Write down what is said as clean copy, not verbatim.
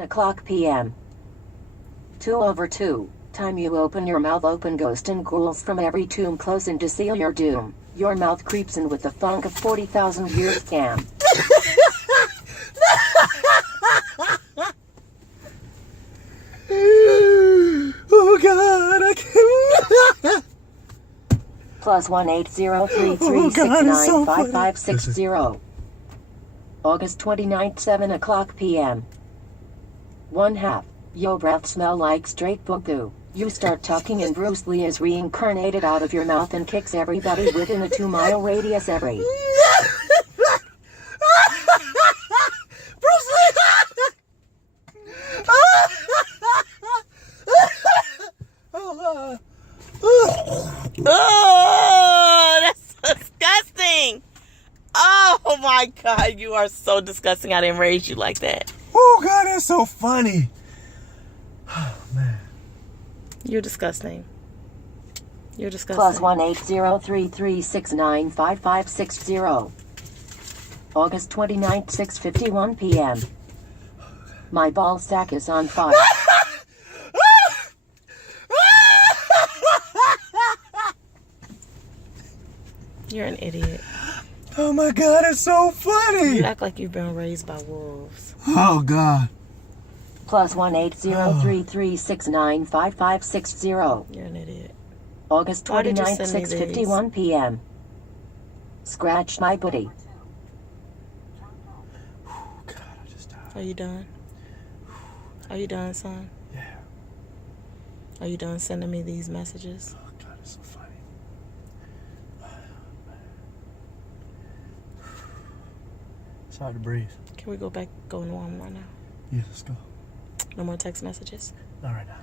o'clock p.m. 2/2. Time you open your mouth, open ghost and ghouls from every tomb closing to seal your doom. Your mouth creeps in with the funk of 40,000 years scam. Oh God, I can't. +18033695560. August 29th, 7 o'clock p.m. 1/2. Your breath smell like straight boo-boo. You start talking and Bruce Lee is reincarnated out of your mouth and kicks everybody within a 2-mile radius every. Bruce Lee! Oh, that's disgusting. Oh my God, you are so disgusting. I didn't raise you like that. Oh God, that's so funny. Oh man. You're disgusting. You're disgusting. +18033695560. August 29th, 6:51 p.m. My ball sack is on fire. You're an idiot. Oh my God, it's so funny. You act like you've been raised by wolves. Oh God. +18033695560. You're an idiot. August Why did you 29th, send me 6:51 p.m. Scratch my booty. Oh God, I just died. Are you done? Are you done, son? Yeah. Are you done sending me these messages? Oh God, it's so funny. It's hard to breathe. Can we go back, go in warm right now? Yeah, let's go. No more text messages? Not right now.